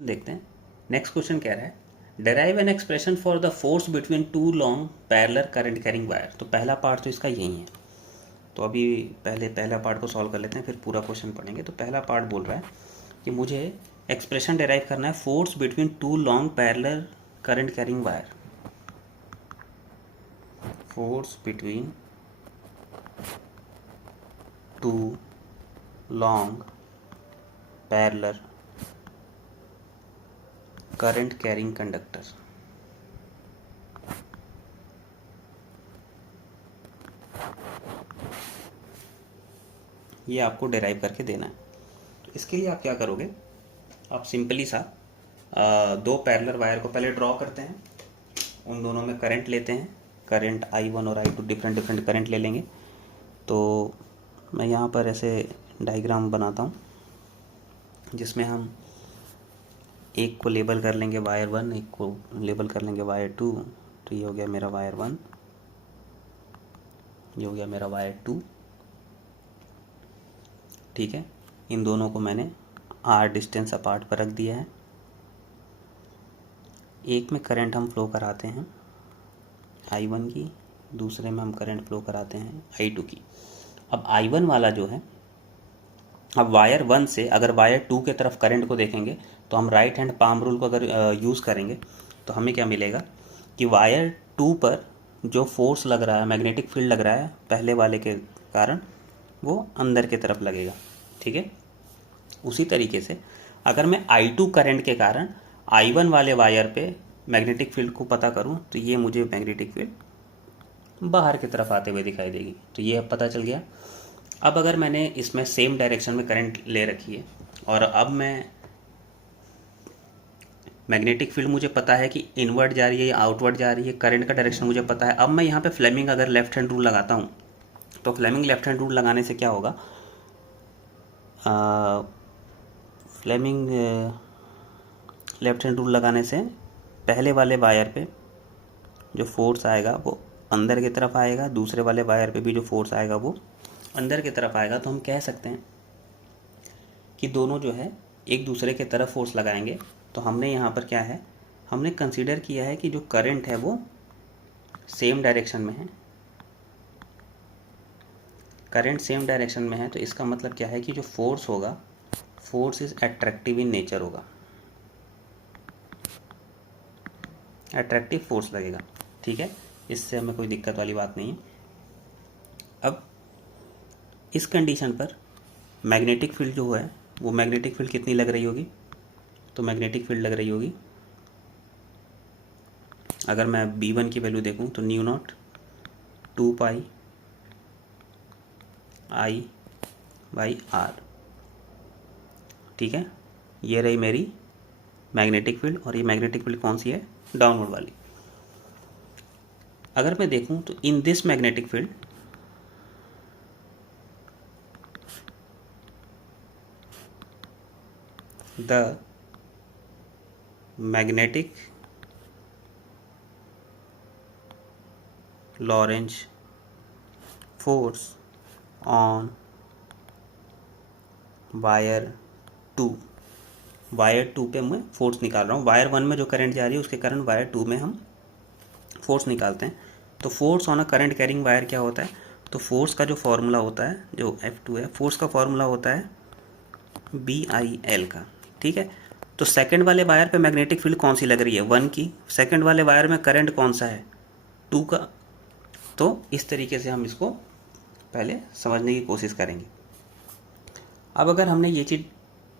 देखते हैं। Next question कह रहा है derive an expression for the force between two long parallel current carrying wire. तो पहला पार्ट तो इसका यही है। तो अभी पहले पहला पार्ट को सॉल्व कर लेते हैं, फिर पूरा क्वेश्चन पढ़ेंगे। तो पहला पार्ट बोल रहा है कि मुझे एक्सप्रेशन डेराइव करना है force between two long parallel current carrying wire. Force between two long parallel current carrying conductor. ये आपको डेराइव करके देना है। तो इसके लिए आप क्या करोगे, आप सिंपली सा दो पैरेलल वायर को पहले ड्रॉ करते हैं, उन दोनों में करंट लेते हैं, करंट I1 और I2 डिफरेंट डिफरेंट करंट ले लेंगे। तो मैं यहाँ पर ऐसे डायग्राम बनाता हूँ जिसमें हम एक को लेबल कर लेंगे वायर 1, एक को लेबल कर लेंगे वायर 2। तो ये हो गया मेरा वायर 1, ये हो गया मेरा वायर 2। ठीक है, इन दोनों को मैंने R डिस्टेंस अपार्ट पर रख दिया है। एक में करंट हम फ्लो कराते हैं I1 की, दूसरे में हम करंट फ्लो कराते हैं I2 की। अब I1 वाला जो है, अब वायर 1 से अगर वायर 2 के तरफ करंट को देखेंगे तो हम राइट हैंड पाम रूल को अगर यूज़ करेंगे तो हमें क्या मिलेगा कि वायर 2 पर जो फोर्स लग रहा है, मैग्नेटिक फील्ड लग रहा है पहले वाले के कारण, वो अंदर की तरफ लगेगा। ठीक है, उसी तरीके से अगर मैं I2 करंट के कारण I1 वाले वायर पे मैग्नेटिक फील्ड को पता करूं तो ये मुझे मैग्नेटिक फील्ड बाहर की तरफ आते हुए दिखाई देगी। तो ये अब पता चल गया। अब अगर मैंने इसमें सेम डायरेक्शन में करंट ले रखी है और अब मैं मैग्नेटिक फील्ड मुझे पता है कि इनवर्ड जा रही है या आउटवर्ड जा रही है, करंट का डायरेक्शन मुझे पता है। अब मैं यहाँ पे फ्लेमिंग अगर लेफ्ट हैंड रूल लगाता हूँ तो फ्लेमिंग लेफ्ट हैंड रूल लगाने से क्या होगा, फ्लेमिंग लेफ्ट हैंड रूल लगाने से पहले वाले वायर पे जो फोर्स आएगा वो अंदर की तरफ आएगा, दूसरे वाले वायर पे भी जो फोर्स आएगा वो अंदर की तरफ आएगा। तो हम कह सकते हैं कि दोनों जो है एक दूसरे के तरफ फोर्स लगाएंगे। तो हमने यहाँ पर क्या है, हमने कंसीडर किया है कि जो करंट है वो सेम डायरेक्शन में है, करंट सेम डायरेक्शन में है। तो इसका मतलब क्या है कि जो फोर्स होगा, force is attractive in nature होगा, अट्रैक्टिव फोर्स लगेगा। ठीक है, इससे हमें कोई दिक्कत वाली बात नहीं है। अब इस कंडीशन पर मैग्नेटिक फील्ड जो है वो मैग्नेटिक फील्ड कितनी लग रही होगी, तो मैग्नेटिक फील्ड लग रही होगी, अगर मैं B1 की वैल्यू देखूं तो न्यू नॉट 2 पाई I/R। ठीक है, ये रही मेरी मैग्नेटिक फील्ड और ये मैग्नेटिक फील्ड कौन सी है, डाउनवर्ड वाली। अगर मैं देखूं तो in this magnetic field the magnetic Lorentz force on wire 2, wire 2 पे मैं फोर्स निकाल रहा हूँ। वायर 1 में जो करंट जा रही है उसके कारण वायर 2 में हम फोर्स निकालते हैं। तो force on a current carrying wire क्या होता है, तो फोर्स का जो फॉर्मूला होता है, जो F2 है, फोर्स का फॉर्मूला होता है BIL का। ठीक है, तो सेकंड वाले वायर पे मैग्नेटिक फील्ड कौन सी लग रही है, 1 की। सेकंड वाले वायर में करंट कौन सा है, 2 का। तो इस तरीके से हम इसको पहले समझने की कोशिश करेंगे। अब अगर हमने ये चीज़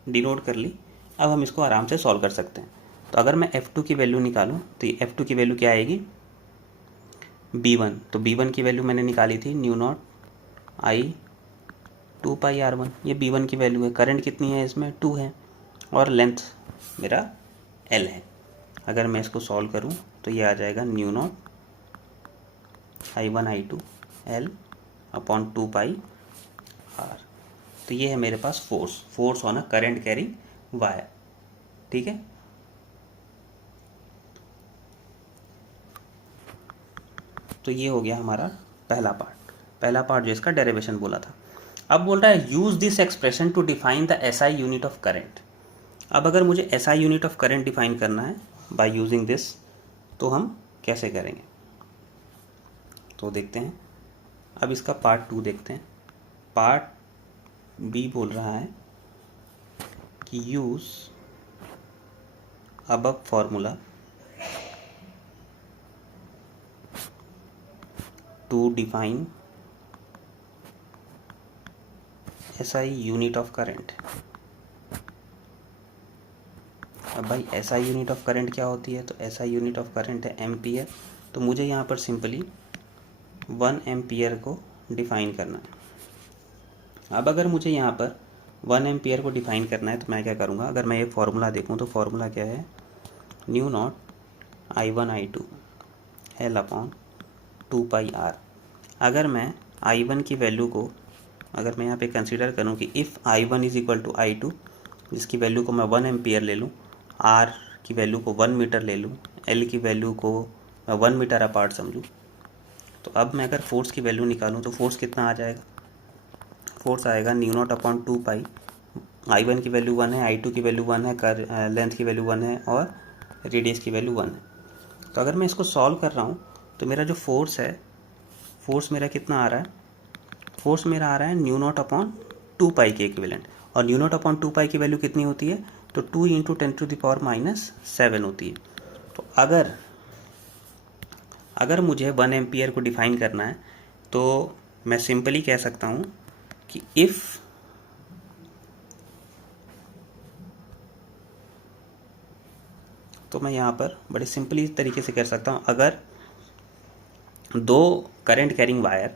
डिनोट कर ली, अब हम इसको आराम से सॉल्व कर सकते हैं। तो अगर मैं F2 की वैल्यू निकालूं तो ये F2 की वैल्यू क्या आएगी, B1। तो B1 की वैल्यू मैंने निकाली थी new not I/2 pi R1, ये B1 की वैल्यू है। करंट कितनी है इसमें, 2 है, और लेंथ मेरा L है। अगर मैं इसको सॉल्व करूं तो ये आ जाएगा new not I1/I2 L/2 pi R। तो ये है मेरे पास force on a current carrying wire. ठीक है, तो ये हो गया हमारा पहला पार्ट जो इसका डेरिवेशन बोला था। अब बोल रहा है use this expression to define the SI unit of current. अब अगर मुझे SI unit of current define करना है बाय यूजिंग दिस, तो हम कैसे करेंगे, तो देखते हैं। अब इसका पार्ट 2 देखते हैं। पार्ट बी बोल रहा है कि use above formula to define SI unit of current. अब भाई SI यूनिट ऑफ करंट क्या होती है, तो SI यूनिट ऑफ करंट है एम्पियर। तो मुझे यहाँ पर सिंपली 1 एम्पियर को डिफाइन करना है। अब अगर मुझे यहाँ पर 1 एम्पियर को डिफाइन करना है तो मैं क्या करूँगा, अगर मैं ये फार्मूला देखूँ तो फार्मूला क्या है, new not I1 I2 L upon 2πr। अगर मैं I1 की वैल्यू को, अगर मैं यहाँ पे कंसीडर करूँ कि if I1 is equal to I2, जिसकी वैल्यू को मैं 1 एम्पियर ले लूँ, R की वैल्यू को 1 मीटर ले लूँ, L की वैल्यू को मैं 1 मीटर अपार्ट समझूँ, तो अब मैं अगर फोर्स की वैल्यू निकालूँ तो फोर्स कितना आ जाएगा, फोर्स आएगा न्यू नॉट अपॉन 2π। I1 की वैल्यू 1 है, I2 की वैल्यू 1 है, लेंथ की वैल्यू 1 है और रेडियस की वैल्यू 1 है। तो अगर मैं इसको सॉल्व कर रहा हूँ तो मेरा जो फोर्स है, फोर्स मेरा कितना आ रहा है, फोर्स मेरा आ रहा है न्यू नॉट अपॉन 2π के इक्विवेलेंट। और न्यू नॉट अपॉन 2π की वैल्यू कितनी होती है, तो 2 × 10⁻⁻7 होती है। तो अगर मुझे 1 एम्पियर को डिफाइन करना है तो मैं सिंपली कह सकता हूँ कि इफ़ तो मैं यहाँ पर बड़े सिंपली तरीके से कर सकता हूँ, अगर दो current carrying wire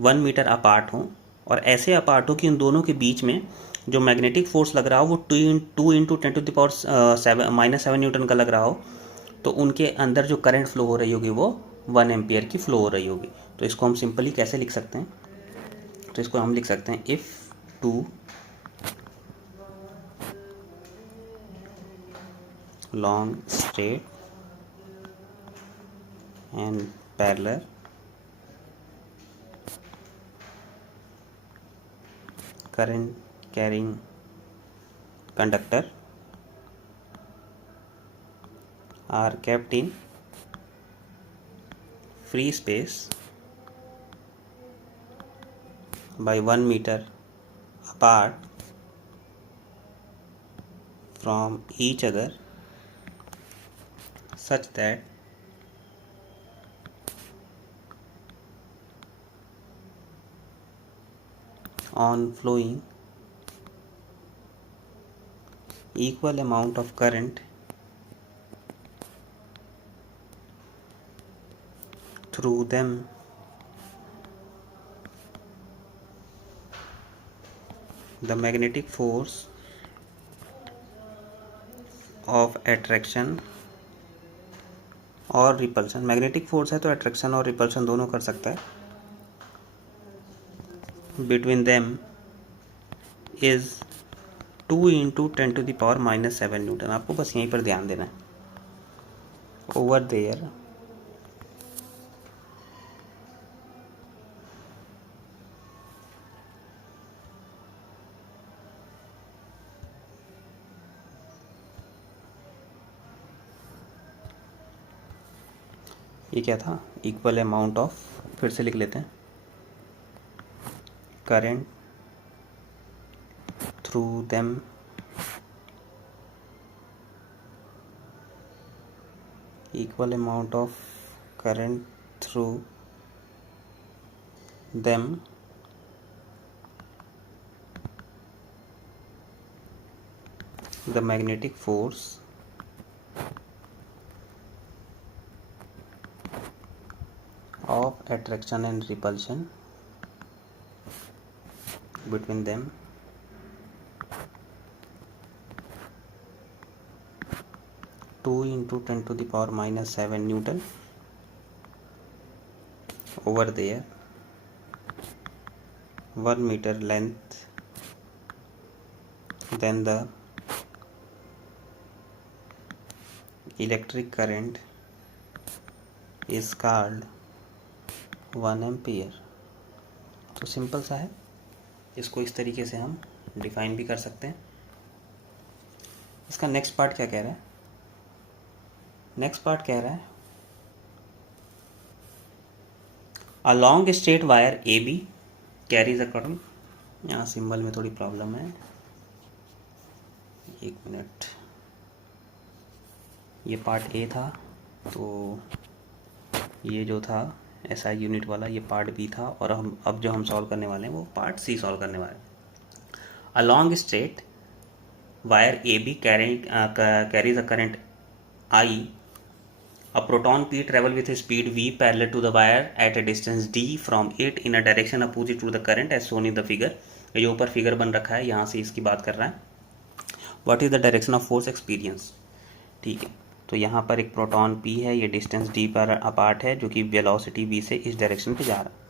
1 metre apart हों और ऐसे अपार्ट हो कि उन दोनों के बीच में जो मैग्नेटिक फोर्स लग रहा हो वो 2 × 10⁻⁻7 न्यूटन का लग रहा हो, तो उनके अंदर जो करंट फ्लो हो रही होगी वो 1 एम्पियर की फ्लो हो रही होगी। तो इसको हम सिंपली कैसे लिख सकते हैं, तो इसको हम लिख सकते हैं if 2 long straight and parallel current carrying conductor are kept in free space by 1 meter apart from each other such that on flowing equal amount of current through them, the magnetic force of attraction और repulsion, magnetic force है तो attraction और repulsion दोनों कर सकता है, between them is 2 × 10⁻⁻7 Newton. आपको बस यहीं पर ध्यान देना है, ओवर देयर ये क्या था, इक्वल अमाउंट ऑफ, फिर से लिख लेते हैं, current through them equal amount of current through them the magnetic force of attraction and repulsion between them (2 × 10⁻⁻7 Newton over there 1 meter length, then the electric current is called 1 ampere. तो simple सा है, इसको इस तरीके से हम define भी कर सकते हैं। इसका नेक्स्ट पार्ट क्या कह रहा है? नेक्स्ट पार्ट कह रहा है a long straight wire A B carries a current. यहाँ सिंबल में थोड़ी प्रॉब्लम है, एक मिनट। ये पार्ट ए था, तो ये जो था एसआई यूनिट वाला ये पार्ट बी था, और अब जो हम सॉल्व करने वाले हैं वो पार्ट सी सॉल्व करने वाले हैं। A long straight wire A B carries a current I. A proton P travel with a speed v parallel to the wire at a distance d from it in a direction opposite to the current as shown in the figure। ये जो ऊपर figure बन रखा है यहाँ से इसकी बात कर रहा है। What is the direction of force experience? ठीक है, तो यहाँ पर एक प्रोटॉन P है, ये डिस्टेंस d पर अपार्ट है, जो कि वेलोसिटी v से इस डायरेक्शन पे जा रहा है।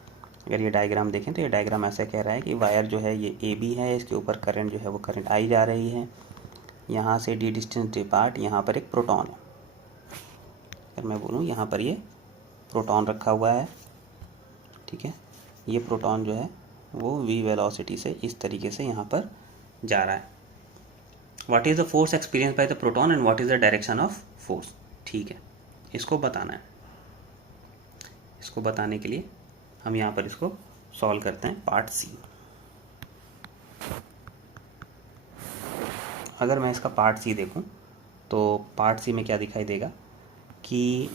अगर ये डायग्राम देखें तो ये डायग्राम ऐसा कह रहा है कि वायर जो है ये ए बी है, इसके ऊपर करंट जो है वो करंट आई जा रही है, यहाँ से d डिस्टेंस d पार्ट, यहाँ पर एक प्रोटॉन है। अगर मैं बोलूँ यहाँ पर ये प्रोटॉन रखा हुआ है, ठीक है, ये प्रोटॉन जो है वो v वेलोसिटी से इस तरीके से यहाँ पर जा रहा है। What is the force experience by the proton and what is the direction of force. ठीक है, इसको बताना है। इसको बताने के लिए हम यहाँ पर इसको सॉल्व करते हैं पार्ट सी। अगर मैं इसका पार्ट सी देखूँ तो पार्ट सी में क्या दिखाई देगा कि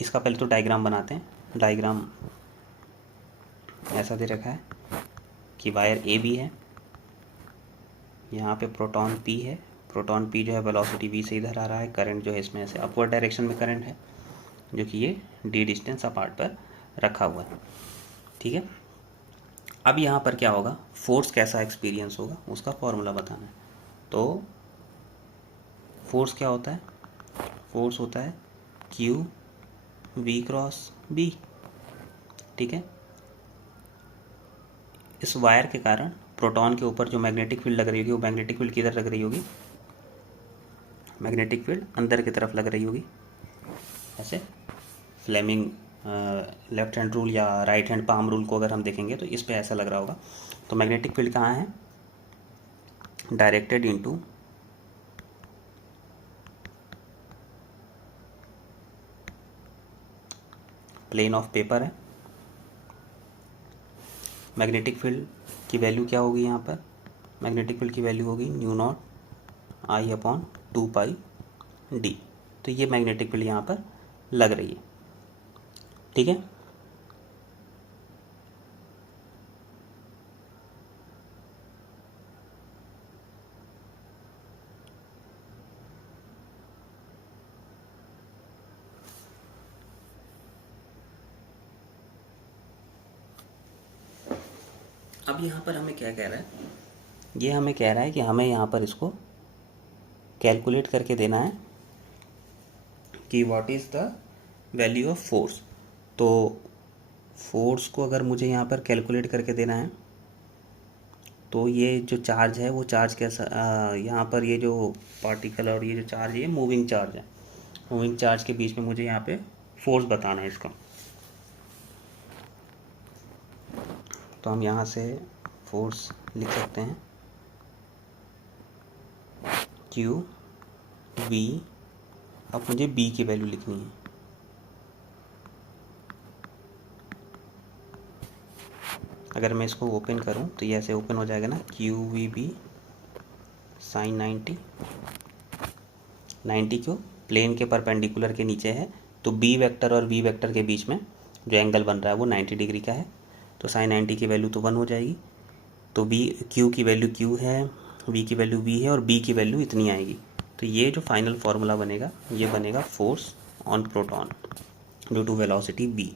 इसका पहले तो डायग्राम बनाते हैं। डायग्राम ऐसा दे रखा है कि वायर ए बी है, यहाँ पे प्रोटॉन पी है, प्रोटॉन पी जो है वेलोसिटी v से इधर आ रहा है, करंट जो है इसमें ऐसे अपवर्ड डायरेक्शन में करंट है, जो कि ये d डिस्टेंस अपार्ट पर रखा हुआ है। ठीक है, अब यहाँ पर क्या होगा, फोर्स कैसा एक्सपीरियंस होगा उसका फॉर्मूला बताना है। तो फोर्स क्या होता है, फोर्स होता है Q V क्रॉस B। ठीक है, इस वायर के कारण प्रोटॉन के ऊपर जो मैग्नेटिक फील्ड लग रही होगी वो मैग्नेटिक फील्ड किधर लग रही होगी, मैग्नेटिक फील्ड अंदर की तरफ लग रही होगी। ऐसे फ्लेमिंग लेफ्ट हैंड रूल या राइट हैंड पाम रूल को अगर हम देखेंगे तो इस पे ऐसा लग रहा होगा। तो मैग्नेटिक फील्ड कहाँ है, directed into plane of paper है। मैग्नेटिक फील्ड की वैल्यू क्या होगी यहाँ पर, मैग्नेटिक फील्ड की वैल्यू होगी mu naught I upon 2 pi d. तो ये मैग्नेटिक फील्ड यहाँ पर लग रही है। ठीक है, अब यहाँ पर हमें क्या कह रहा है, ये हमें कह रहा है कि हमें यहाँ पर इसको कैलकुलेट करके देना है कि what is the value of force. तो फोर्स को अगर मुझे यहाँ पर कैलकुलेट करके देना है तो ये जो चार्ज है वो चार्ज कैसा, यहाँ पर ये जो पार्टिकल और ये जो चार्ज है ये मूविंग चार्ज है, मूविंग चार्ज के बीच में मुझे यहाँ पे फोर्स बताना है इसका। तो हम यहाँ से फोर्स लिख सकते हैं Q V। अब मुझे B की वैल्यू लिखनी है। अगर मैं इसको ओपन करूं तो ये ऐसे ओपन हो जाएगा ना, QVB साइन 90 क्यों, प्लेन के परपेंडिकुलर के नीचे है, तो B वेक्टर और V वेक्टर के बीच में जो एंगल बन रहा है वो 90 डिग्री का है। तो साइन 90 की वैल्यू तो 1 हो जाएगी। तो Q की वैल्यू Q है, V की वैल्यू V है और B की वैल्यू इतनी आएगी। तो ये जो फाइनल फार्मूला बनेगा ये बनेगा force on proton due to velocity B।